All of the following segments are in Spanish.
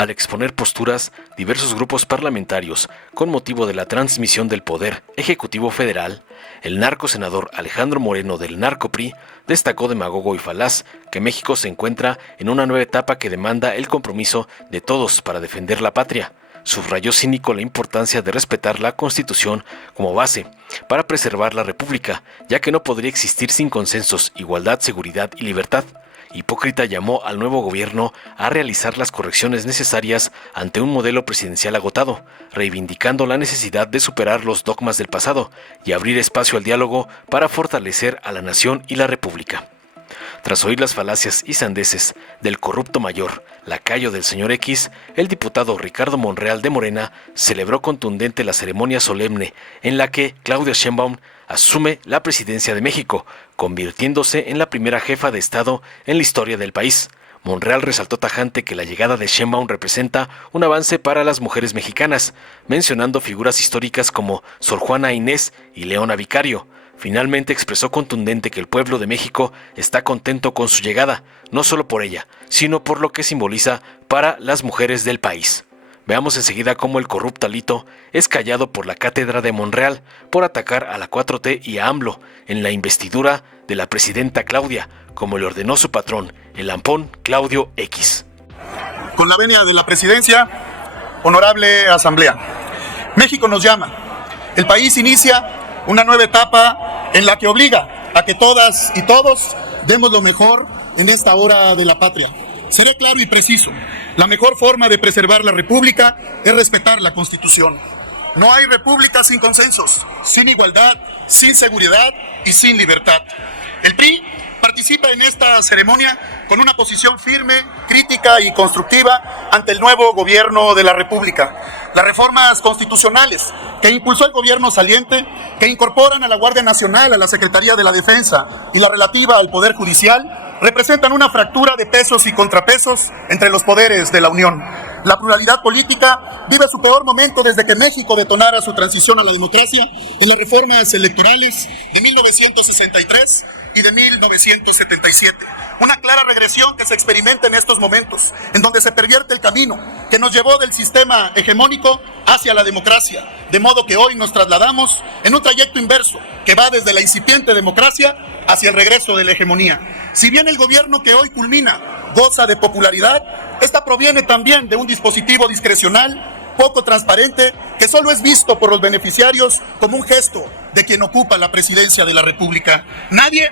Al exponer posturas, diversos grupos parlamentarios, con motivo de la transmisión del Poder Ejecutivo Federal, el narcosenador Alejandro Moreno del Narco-PRI destacó demagogo y falaz que México se encuentra en una nueva etapa que demanda el compromiso de todos para defender la patria. Subrayó cínico la importancia de respetar la Constitución como base para preservar la República, ya que no podría existir sin consensos, igualdad, seguridad y libertad. Hipócrita llamó al nuevo gobierno a realizar las correcciones necesarias ante un modelo presidencial agotado, reivindicando la necesidad de superar los dogmas del pasado y abrir espacio al diálogo para fortalecer a la nación y la República. Tras oír las falacias y sandeces del corrupto mayor, lacayo del señor X, el diputado Ricardo Monreal de Morena celebró contundente la ceremonia solemne en la que Claudia Sheinbaum asume la presidencia de México, convirtiéndose en la primera jefa de Estado en la historia del país. Monreal resaltó tajante que la llegada de Sheinbaum representa un avance para las mujeres mexicanas, mencionando figuras históricas como Sor Juana Inés y Leona Vicario. Finalmente expresó contundente que el pueblo de México está contento con su llegada, no solo por ella, sino por lo que simboliza para las mujeres del país. Veamos enseguida cómo el corrupto Alito es callado por la cátedra de Monreal por atacar a la 4T y a AMLO en la investidura de la presidenta Claudia, como le ordenó su patrón, el lampón Claudio X. Con la venia de la presidencia, honorable asamblea, México nos llama. El país inicia una nueva etapa en la que obliga a que todas y todos demos lo mejor en esta hora de la patria. Seré claro y preciso. La mejor forma de preservar la República es respetar la Constitución. No hay república sin consensos, sin igualdad, sin seguridad y sin libertad. El PRI participa en esta ceremonia con una posición firme, crítica y constructiva ante el nuevo gobierno de la República. Las reformas constitucionales que impulsó el gobierno saliente, que incorporan a la Guardia Nacional, a la Secretaría de la Defensa y la relativa al Poder Judicial, representan una fractura de pesos y contrapesos entre los poderes de la Unión. La pluralidad política vive su peor momento desde que México detonara su transición a la democracia en las reformas electorales de 1963 y de 1977. Una clara regresión que se experimenta en estos momentos, en donde se pervierte el camino que nos llevó del sistema hegemónico hacia la democracia, de modo que hoy nos trasladamos en un trayecto inverso que va desde la incipiente democracia hacia el regreso de la hegemonía. Si bien el gobierno que hoy culmina goza de popularidad, esta proviene también de un dispositivo discrecional poco transparente que solo es visto por los beneficiarios como un gesto de quien ocupa la presidencia de la República. Nadie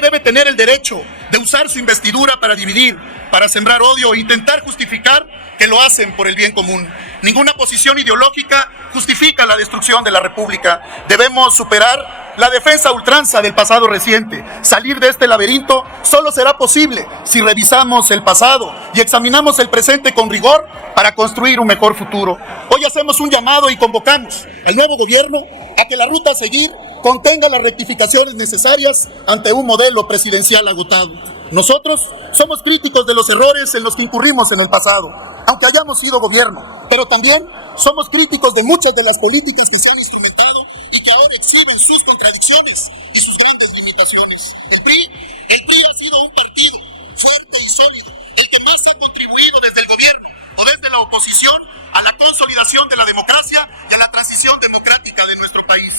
debe tener el derecho de usar su investidura para dividir, para sembrar odio e intentar justificar que lo hacen por el bien común. Ninguna posición ideológica justifica la destrucción de la República. Debemos superar la defensa a ultranza del pasado reciente. Salir de este laberinto solo será posible si revisamos el pasado y examinamos el presente con rigor para construir un mejor futuro. Hoy hacemos un llamado y convocamos al nuevo gobierno a que la ruta a seguir contenga las rectificaciones necesarias ante un modelo presidencial agotado. Nosotros somos críticos de los errores en los que incurrimos en el pasado, aunque hayamos sido gobierno, pero también somos críticos de muchas de las políticas que se han instrumentado y que ahora exhiben sus contradicciones y sus grandes limitaciones. El PRI ha sido un partido fuerte y sólido, el que más ha contribuido desde el gobierno o desde la oposición a la consolidación de la democracia y a la transición democrática de nuestro país.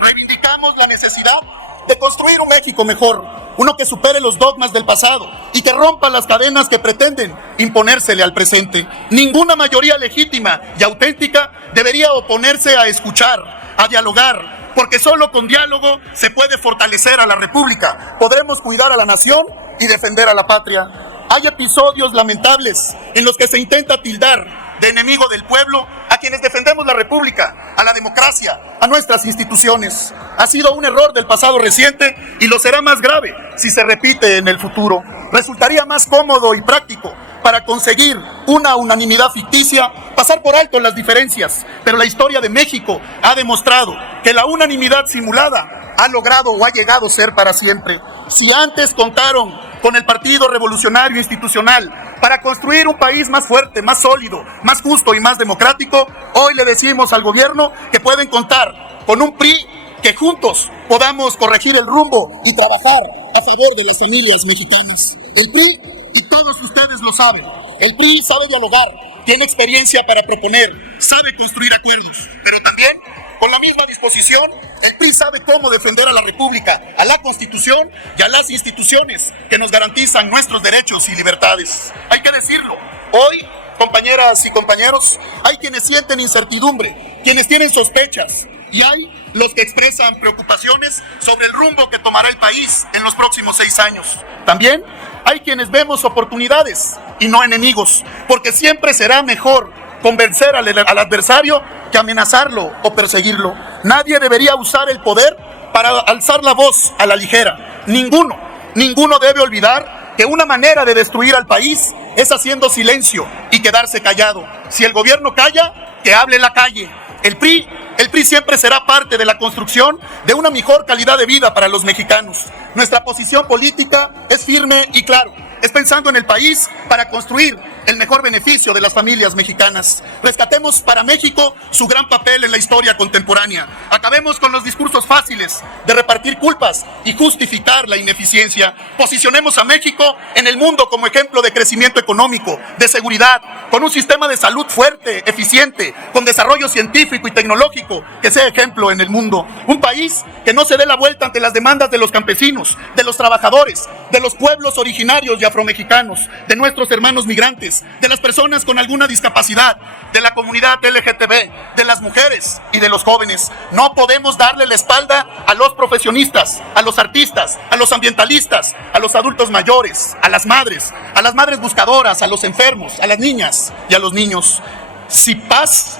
Reivindicamos la necesidad de construir un México mejor, uno que supere los dogmas del pasado y que rompa las cadenas que pretenden imponérsele al presente. Ninguna mayoría legítima y auténtica debería oponerse a escuchar, a dialogar, porque solo con diálogo se puede fortalecer a la República. Podremos cuidar a la nación y defender a la patria. Hay episodios lamentables en los que se intenta tildar de enemigo del pueblo a quienes defendemos la República, a la democracia, a nuestras instituciones. Ha sido un error del pasado reciente y lo será más grave si se repite en el futuro. Resultaría más cómodo y práctico para conseguir una unanimidad ficticia, pasar por alto las diferencias, pero la historia de México ha demostrado que la unanimidad simulada ha logrado o ha llegado a ser para siempre. Si antes contaron con el Partido Revolucionario Institucional para construir un país más fuerte, más sólido, más justo y más democrático, hoy le decimos al gobierno que pueden contar con un PRI que juntos podamos corregir el rumbo y trabajar a favor de las familias mexicanas. El PRI, y todos ustedes lo saben, el PRI sabe dialogar, tiene experiencia para proponer, sabe construir acuerdos, pero también, con la misma disposición, el PRI sabe cómo defender a la República, a la Constitución y a las instituciones que nos garantizan nuestros derechos y libertades. Hay que decirlo, hoy, compañeras y compañeros, hay quienes sienten incertidumbre, quienes tienen sospechas, y hay los que expresan preocupaciones sobre el rumbo que tomará el país en los próximos 6 años. También hay quienes vemos oportunidades y no enemigos, porque siempre será mejor convencer al adversario que amenazarlo o perseguirlo. Nadie debería usar el poder para alzar la voz a la ligera. Ninguno debe olvidar que una manera de destruir al país es haciendo silencio y quedarse callado. Si el gobierno calla, que hable la calle. El PRI siempre será parte de la construcción de una mejor calidad de vida para los mexicanos. Nuestra posición política es firme y claro. Es pensando en el país para construir el mejor beneficio de las familias mexicanas. Rescatemos para México su gran papel en la historia contemporánea. Acabemos con los discursos fáciles de repartir culpas y justificar la ineficiencia. Posicionemos a México en el mundo como ejemplo de crecimiento económico, de seguridad, con un sistema de salud fuerte, eficiente, con desarrollo científico y tecnológico que sea ejemplo en el mundo. Un país que no se dé la vuelta ante las demandas de los campesinos, de los trabajadores, de los pueblos originarios y afromexicanos, de nuestros hermanos migrantes, de las personas con alguna discapacidad, de la comunidad LGTB, de las mujeres y de los jóvenes. No podemos darle la espalda a los profesionistas, a los artistas, a los ambientalistas, a los adultos mayores, a las madres buscadoras, a los enfermos, a las niñas y a los niños. Si paz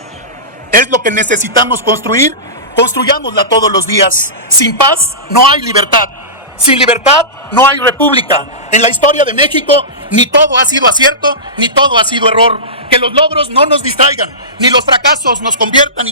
es lo que necesitamos construir, construyámosla todos los días. Sin paz no hay libertad. Sin libertad no hay república. En la historia de México ni todo ha sido acierto, ni todo ha sido error. Que los logros no nos distraigan, ni los fracasos nos conviertan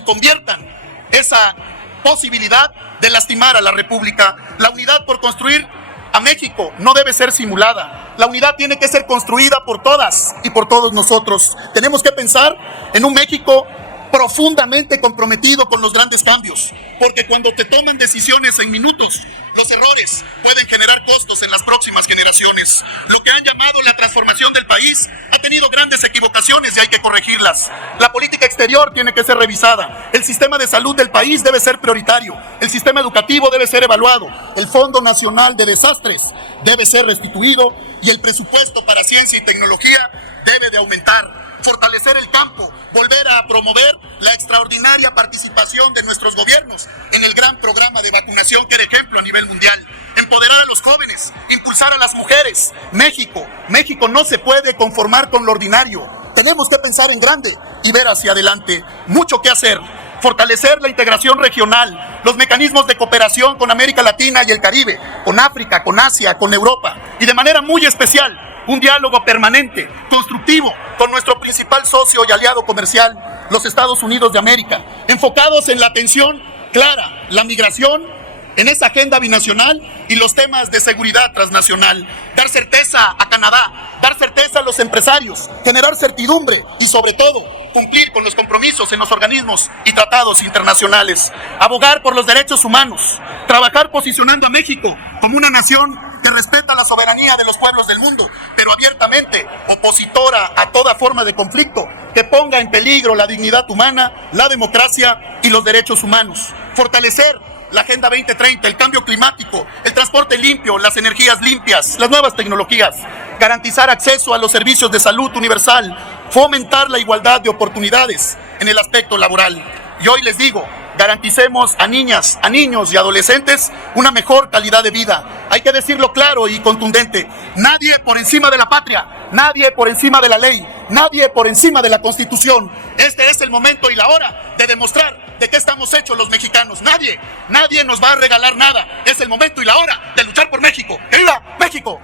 esa posibilidad de lastimar a la república. La unidad por construir a México no debe ser simulada. La unidad tiene que ser construida por todas y por todos nosotros. Tenemos que pensar en un México profundamente comprometido con los grandes cambios, porque cuando te toman decisiones en minutos, los errores pueden generar costos en las próximas generaciones. Lo que han llamado la transformación del país ha tenido grandes equivocaciones y hay que corregirlas. La política exterior tiene que ser revisada. El sistema de salud del país debe ser prioritario. El sistema educativo debe ser evaluado. El Fondo Nacional de Desastres debe ser restituido y el presupuesto para ciencia y tecnología debe de aumentar. Fortalecer el campo, volver a promover la extraordinaria participación de nuestros gobiernos en el gran programa de vacunación que era ejemplo a nivel mundial. Empoderar a los jóvenes, impulsar a las mujeres. México no se puede conformar con lo ordinario. Tenemos que pensar en grande y ver hacia adelante. Mucho que hacer. Fortalecer la integración regional, los mecanismos de cooperación con América Latina y el Caribe, con África, con Asia, con Europa, y de manera muy especial, un diálogo permanente, constructivo, con nuestro principal socio y aliado comercial, los Estados Unidos de América, enfocados en la atención clara, la migración, en esa agenda binacional y los temas de seguridad transnacional. Dar certeza a Canadá, dar certeza a los empresarios, generar certidumbre y sobre todo cumplir con los compromisos en los organismos y tratados internacionales. Abogar por los derechos humanos, trabajar posicionando a México como una nación que respeta la soberanía de los pueblos del mundo, pero abiertamente opositora a toda forma de conflicto que ponga en peligro la dignidad humana, la democracia y los derechos humanos. Fortalecer la Agenda 2030, el cambio climático, el transporte limpio, las energías limpias, las nuevas tecnologías, garantizar acceso a los servicios de salud universal, fomentar la igualdad de oportunidades en el aspecto laboral. Y hoy les digo, garanticemos a niñas, a niños y adolescentes una mejor calidad de vida. Hay que decirlo claro y contundente. Nadie por encima de la patria, nadie por encima de la ley, nadie por encima de la Constitución. Este es el momento y la hora de demostrar de qué estamos hechos los mexicanos. Nadie nos va a regalar nada. Es el momento y la hora de luchar por México. ¡Que viva México!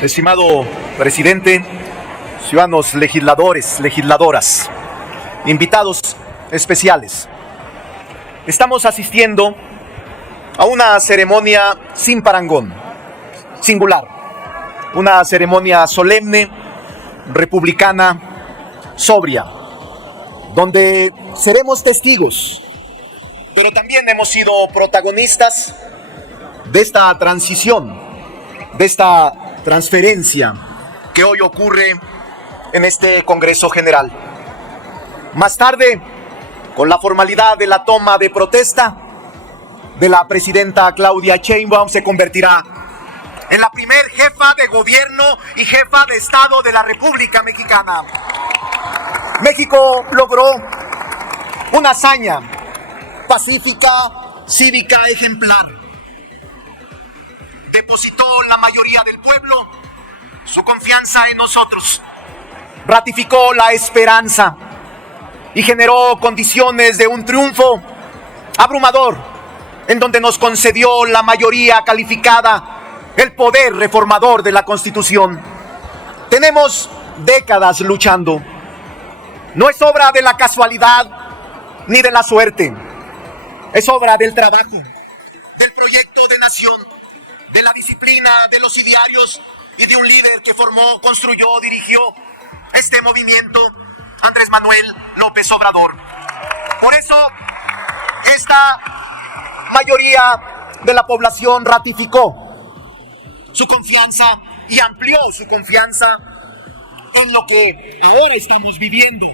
Estimado presidente, ciudadanos legisladores, legisladoras, invitados especiales, estamos asistiendo a una ceremonia sin parangón, singular, una ceremonia solemne, republicana, sobria, donde seremos testigos, pero también hemos sido protagonistas de esta transición, de esta transferencia que hoy ocurre en este Congreso General. Más tarde, con la formalidad de la toma de protesta de la presidenta Claudia Sheinbaum, se convertirá en la primer jefa de gobierno y jefa de Estado de la República Mexicana. México logró una hazaña pacífica, cívica, ejemplar. Depositó la mayoría del pueblo su confianza en nosotros. Ratificó la esperanza y generó condiciones de un triunfo abrumador, en donde nos concedió la mayoría calificada, el poder reformador de la Constitución. Tenemos décadas luchando. No es obra de la casualidad ni de la suerte. Es obra del trabajo, del proyecto de nación, de la disciplina, de los idearios y de un líder que formó, construyó, dirigió este movimiento, Andrés Manuel López Obrador. Por eso, esta mayoría de la población ratificó su confianza y amplió su confianza en lo que ahora estamos viviendo.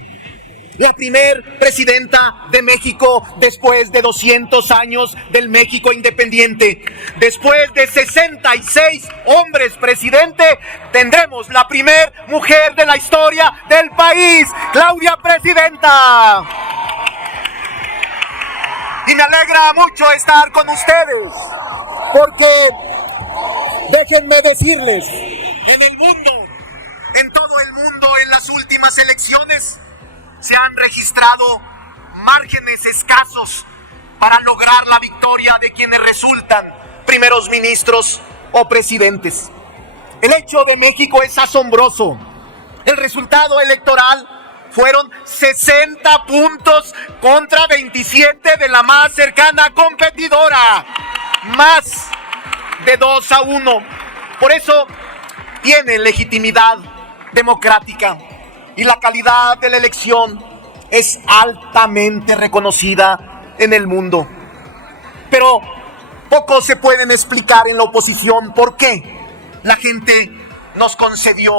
La primer presidenta de México después de 200 años del México independiente. Después de 66 hombres presidente, tendremos la primer mujer de la historia del país, Claudia Presidenta. Y me alegra mucho estar con ustedes, porque déjenme decirles, en el mundo, en todo el mundo, en las últimas elecciones, se han registrado márgenes escasos para lograr la victoria de quienes resultan primeros ministros o presidentes. El hecho de México es asombroso. El resultado electoral fueron 60 puntos contra 27 de la más cercana competidora. Más de 2-1. Por eso tiene legitimidad democrática. Y la calidad de la elección es altamente reconocida en el mundo. Pero pocos se pueden explicar en la oposición por qué la gente nos concedió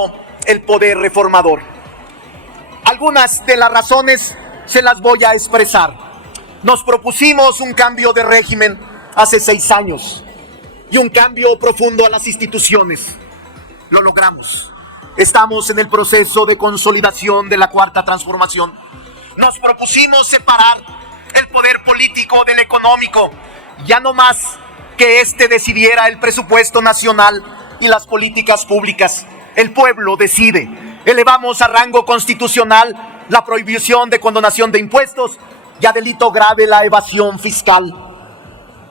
el poder reformador. Algunas de las razones se las voy a expresar. Nos propusimos un cambio de régimen hace 6 años y un cambio profundo a las instituciones. Lo logramos. Estamos en el proceso de consolidación de la Cuarta Transformación. Nos propusimos separar el poder político del económico, ya no más que éste decidiera el presupuesto nacional y las políticas públicas. El pueblo decide. Elevamos a rango constitucional la prohibición de condonación de impuestos y a delito grave la evasión fiscal.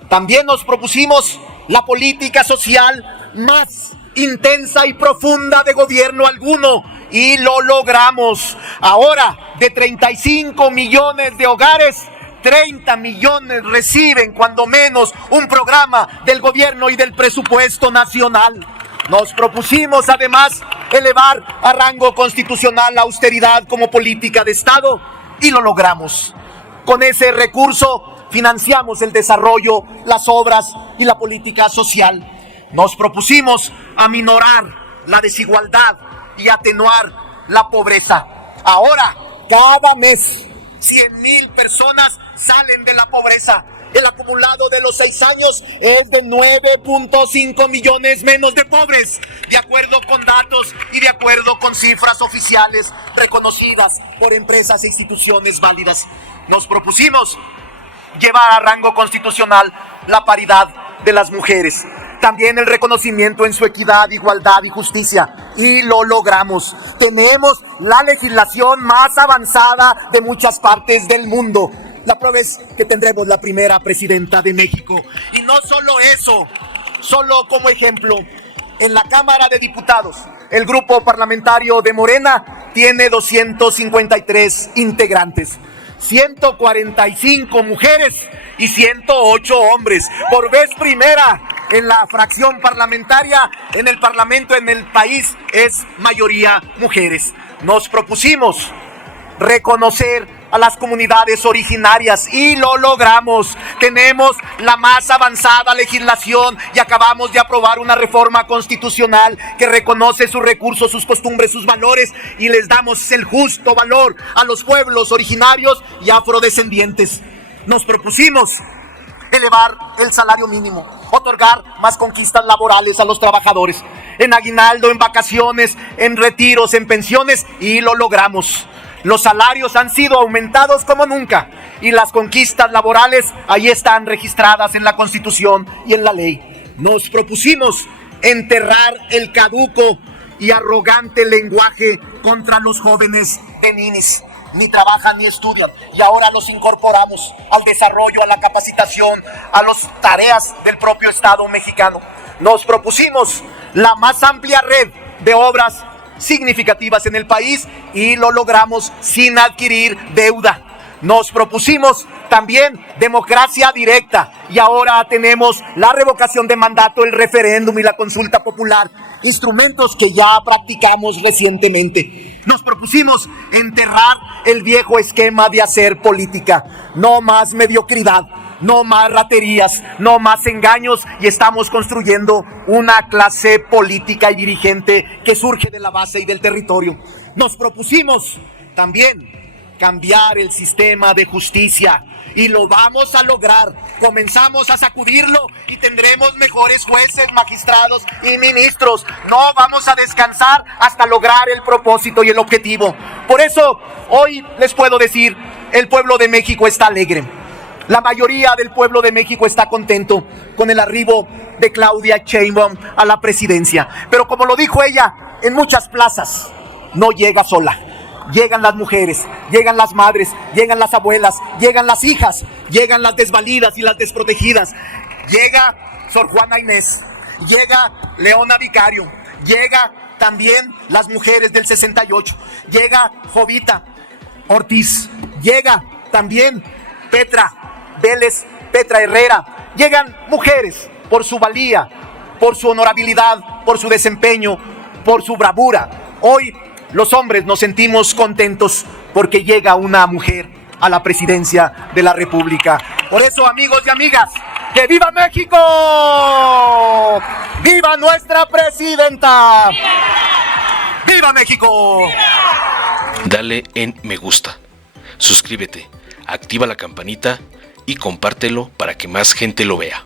También nos propusimos la política social más intensa y profunda de gobierno alguno, y lo logramos. Ahora, de 35 millones de hogares, 30 millones reciben cuando menos un programa del gobierno y del presupuesto nacional. Nos propusimos además elevar a rango constitucional la austeridad como política de Estado, y lo logramos. Con ese recurso financiamos el desarrollo, las obras y la política social. Nos propusimos aminorar la desigualdad y atenuar la pobreza. Ahora, cada mes, 100,000 personas salen de la pobreza. El acumulado de los 6 años es de 9.5 millones menos de pobres, de acuerdo con datos y de acuerdo con cifras oficiales reconocidas por empresas e instituciones válidas. Nos propusimos llevar a rango constitucional la paridad de las mujeres. También el reconocimiento en su equidad, igualdad y justicia. Y lo logramos. Tenemos la legislación más avanzada de muchas partes del mundo. La prueba es que tendremos la primera presidenta de México. Y no solo eso, solo como ejemplo, en la Cámara de Diputados, el grupo parlamentario de Morena tiene 253 integrantes. 145 mujeres y 108 hombres. Por vez primera en la fracción parlamentaria, en el parlamento, en el país, es mayoría mujeres. Nos propusimos reconocer a las comunidades originarias y lo logramos. Tenemos la más avanzada legislación y acabamos de aprobar una reforma constitucional que reconoce sus recursos, sus costumbres, sus valores y les damos el justo valor a los pueblos originarios y afrodescendientes. Nos propusimos elevar el salario mínimo, otorgar más conquistas laborales a los trabajadores, en aguinaldo, en vacaciones, en retiros, en pensiones, y lo logramos. Los salarios han sido aumentados como nunca y las conquistas laborales ahí están registradas en la Constitución y en la ley. Nos propusimos enterrar el caduco y arrogante lenguaje contra los jóvenes de ninis. Ni trabajan ni estudian y ahora los incorporamos al desarrollo, a la capacitación, a las tareas del propio Estado mexicano. Nos propusimos la más amplia red de obras significativas en el país y lo logramos sin adquirir deuda. Nos propusimos también democracia directa y ahora tenemos la revocación de mandato, el referéndum y la consulta popular, instrumentos que ya practicamos recientemente. Nos propusimos enterrar el viejo esquema de hacer política, no más mediocridad, no más raterías, no más engaños y estamos construyendo una clase política y dirigente que surge de la base y del territorio. Nos propusimos también cambiar el sistema de justicia y lo vamos a lograr. Comenzamos a sacudirlo y tendremos mejores jueces, magistrados y ministros. No vamos a descansar hasta lograr el propósito y el objetivo. Por eso hoy les puedo decir, el pueblo de México está alegre. La mayoría del pueblo de México está contento con el arribo de Claudia Sheinbaum a la presidencia. Pero como lo dijo ella, en muchas plazas no llega sola. Llegan las mujeres, llegan las madres, llegan las abuelas, llegan las hijas, llegan las desvalidas y las desprotegidas. Llega Sor Juana Inés, llega Leona Vicario, llega también las mujeres del 68, llega Jovita Ortiz, llega también Petra Vélez, Petra Herrera. Llegan mujeres por su valía, por su honorabilidad, por su desempeño, por su bravura. Hoy los hombres nos sentimos contentos porque llega una mujer a la presidencia de la República. Por eso, amigos y amigas, ¡que viva México! ¡Viva nuestra presidenta! ¡Viva México! Dale en me gusta, suscríbete, activa la campanita y compártelo para que más gente lo vea.